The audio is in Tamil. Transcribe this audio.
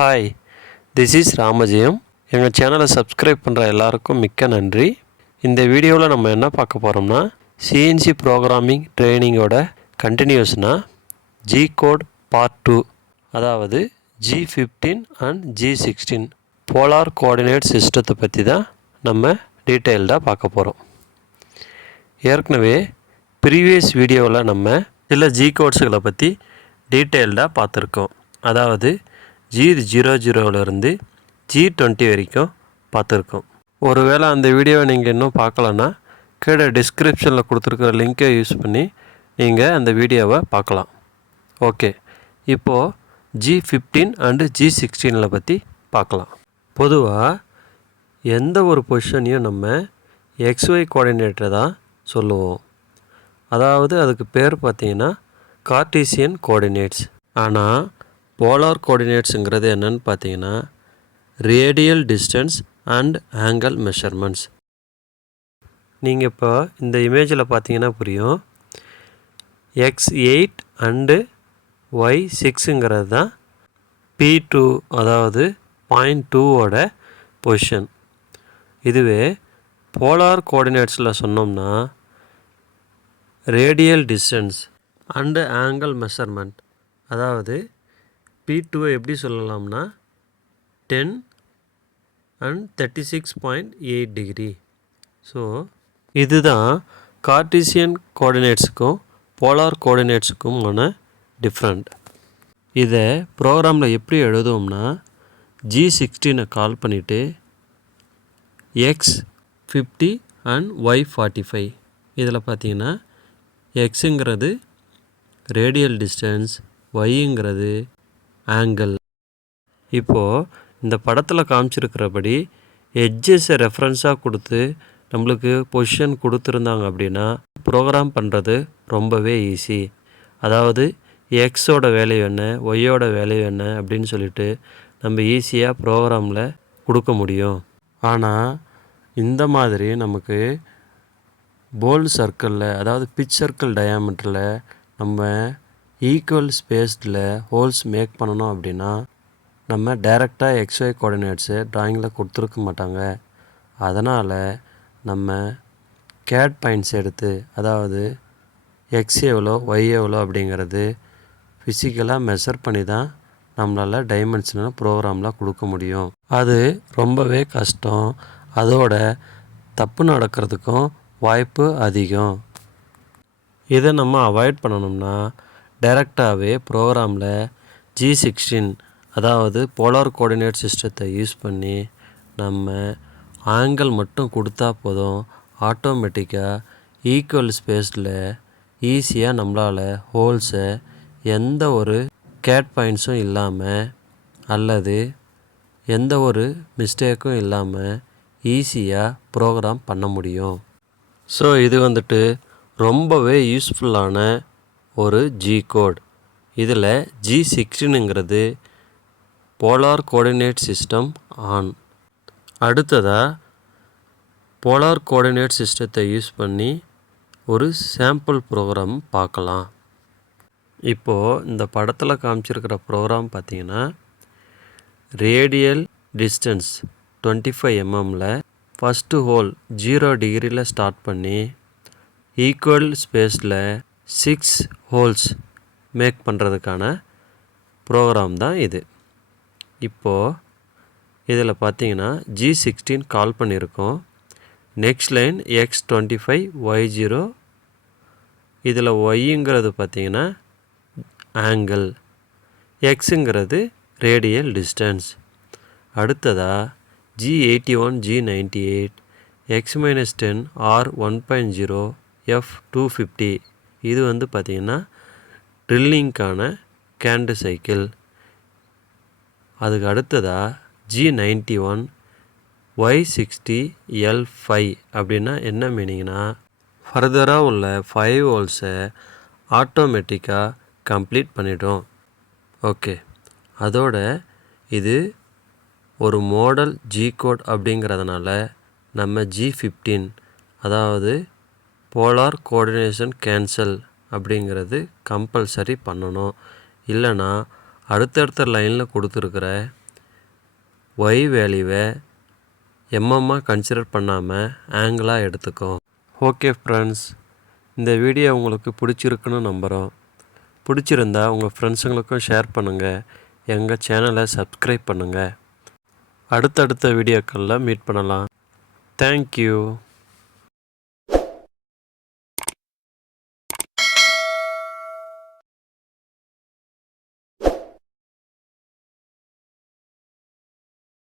Hi, this is Ramajayam. எங்கள் சேனலை சப்ஸ்கிரைப் பண்ணுற எல்லாருக்கும் மிக்க நன்றி. இந்த வீடியோவில் நம்ம என்ன பார்க்க போகிறோம்னா, சிஎன்சி ப்ரோக்ராமிங் ட்ரைனிங்கோட கண்டினியூஸ்னால் ஜி கோட் பார்ட் 2, அதாவது G15 and G16 polar coordinate சிஸ்டத்தை பற்றி தான் நம்ம டீட்டெயில்டாக பார்க்க போகிறோம். ஏற்கனவே ப்ரீவியஸ் வீடியோவில் நம்ம சில ஜி கோட்ஸுகளை பற்றி டீட்டெயில்டாக பார்த்துருக்கோம். அதாவது G00லேருந்து G20 வரைக்கும் பார்த்துருக்கோம். ஒருவேளை அந்த வீடியோவை நீங்கள் இன்னும் பார்க்கலன்னா கீழே டிஸ்கிரிப்ஷனில் கொடுத்துருக்குற லிங்கை யூஸ் பண்ணி நீங்கள் அந்த வீடியோவை பார்க்கலாம். ஓகே, இப்போது G15 அண்டு G16 பற்றி பார்க்கலாம். பொதுவாக எந்த ஒரு பொசிஷனையும் நம்ம XY கோஆர்டினேட்டரை தான் சொல்லுவோம். அதாவது அதுக்கு பேர் பார்த்திங்கன்னா கார்ட்டீசியன் கோஆர்டினேட்ஸ். ஆனால் போலார் கோஆர்டினேட்ஸுங்கிறது என்னென்னு பார்த்தீங்கன்னா radial distance and angle measurements. நீங்கள் இப்போ இந்த இமேஜில் பார்த்தீங்கன்னா புரியும், X8 அண்டு Y6ங்கிறது தான் P2, அதாவது .2ஓட பொசிஷன். இதுவே போலார் கோஆர்டினேட்ஸில் சொன்னோம்னா radial distance and angle measurement, அதாவது P2 எப்படி சொல்லலாம்னா 10 அண்ட் 36.8 டிகிரி. ஸோ இதுதான் கார்ட்டீசியன் கோஆர்டினேட்ஸுக்கும் போலார் கோஆர்டினேட்ஸுக்குமான டிஃப்ரெண்ட். இதை ப்ரோக்ராமில் எப்படி எழுதுவோம்னா G16 கால் பண்ணிவிட்டு X50 அண்ட் Y45. இதில் பார்த்தீங்கன்னா எக்ஸுங்கிறது ரேடியல் டிஸ்டன்ஸ், ஒய்ங்கிறது ஆங்கிள். இப்போது இந்த படத்தில் காமிச்சிருக்கிறபடி எட்ஜஸை ரெஃபரன்ஸாக கொடுத்து நம்மளுக்கு பொசிஷன் கொடுத்துருந்தாங்க அப்படின்னா ப்ரோக்ராம் பண்ணுறது ரொம்பவே ஈஸி. அதாவது எக்ஸோட வேல்யூ என்ன, ஒய்யோட வேல்யூ என்ன அப்படின்னு சொல்லிட்டு நம்ம ஈஸியாக ப்ரோக்ராமில் கொடுக்க முடியும். ஆனால் இந்த மாதிரி நமக்கு போல்ட் சர்க்கிளில், அதாவது பிச் சர்க்கிள் டயாமீட்டரில் நம்ம ஈக்குவல் ஸ்பேஸ்டில் ஹோல்ஸ் மேக் பண்ணணும் அப்படின்னா நம்ம டைரெக்டாக XY கோஆர்டினேட்ஸு ட்ராயிங்கில் கொடுத்துருக்க மாட்டாங்க. அதனால் நம்ம கேட் பாயிண்ட்ஸ் எடுத்து, அதாவது எக்ஸ் எவ்வளோ ஒய் எவ்வளோ அப்படிங்கிறது ஃபிசிக்கலாக மெஷர் பண்ணி தான் நம்மளால் டைமென்ஷனல் ப்ரோக்ராமில் கொடுக்க முடியும். அது ரொம்பவே கஷ்டம். அதோட தப்பு நடக்கிறதுக்கும் வாய்ப்பு அதிகம். இதை நம்ம அவாய்ட் பண்ணணும்னா டைரெக்டாகவே ப்ரோக்ராமில் G16, அதாவது போலார் கோஆர்டினேட் சிஸ்டத்தை யூஸ் பண்ணி நம்ம ஆங்கிள் மட்டும் கொடுத்தா போதும், ஆட்டோமேட்டிக்காக ஈக்குவல் ஸ்பேஸில் ஈஸியாக நம்மளால் ஹோல்ஸை எந்த ஒரு கேட் பாயிண்ட்ஸும் இல்லாமல் அல்லது எந்த ஒரு மிஸ்டேக்கும் இல்லாமல் ஈஸியாக ப்ரோக்ராம் பண்ண முடியும். ஸோ இது வந்துட்டு ரொம்பவே யூஸ்ஃபுல்லான ஒரு ஜி கோட். இதில் G16ங்கிறது போலார் கோஆர்டினேட் சிஸ்டம் ஆன். அடுத்ததாக போலார் கோஆர்டினேட் சிஸ்டத்தை யூஸ் பண்ணி ஒரு சாம்பிள் ப்ரோக்ராம் பார்க்கலாம். இப்போது இந்த படத்தில் காமிச்சிருக்கிற ப்ரோக்ராம் பார்த்திங்கன்னா ரேடியல் டிஸ்டன்ஸ் 25 mmல ஃபஸ்ட்டு ஹோல் 0 டிகிரியில் ஸ்டார்ட் பண்ணி ஈக்குவல் ஸ்பேஸில் 6 ஹோல்ஸ் மேக் பண்ணுறதுக்கான ப்ரோக்ராம் தான் இது. இப்போது இதில் பார்த்தீங்கன்னா G16 கால் பண்ணியிருக்கோம். Next line X25 Y0. இதில் ஒய்ங்கிறது பார்த்தீங்கன்னா ஆங்கிள், எக்ஸுங்கிறது ரேடியல் டிஸ்டன்ஸ். அடுத்ததாக G81 G98 X-10 R1.0 F250. இது வந்து பார்த்திங்கன்னா ட்ரில்லிங்க்கான கேண்டு சைக்கிள். அதுக்கு அடுத்ததாக G91 Y60 L5 அப்படின்னா என்ன மீனிங்னா ஃபர்தராக உள்ள 5 ஹோல்ஸை ஆட்டோமேட்டிக்காக கம்ப்ளீட் பண்ணிட்டோம். ஓகே, அதோட இது ஒரு மாடல் ஜி கோட் அப்படிங்கிறதுனால நம்ம G15, அதாவது போலார் கோஆர்டினேஷன் கேன்சல் அப்படிங்கிறது கம்பல்சரி பண்ணணும். இல்லைனா அடுத்தடுத்த லைனில் கொடுத்துருக்கிற ஒய் வேல்யூவை எம்எம்மாக கன்சிடர் பண்ணாமல் ஆங்கிளாக எடுத்துக்கும். ஓகே ஃப்ரெண்ட்ஸ், இந்த வீடியோ உங்களுக்கு பிடிச்சிருக்குன்னு நம்புகிறோம். பிடிச்சிருந்தா உங்கள் ஃப்ரெண்ட்ஸுங்களுக்கும் ஷேர் பண்ணுங்கள். எங்கள் சேனலை சப்ஸ்கிரைப் பண்ணுங்கள். அடுத்தடுத்த வீடியோக்களில் மீட் பண்ணலாம். தேங்க்யூ.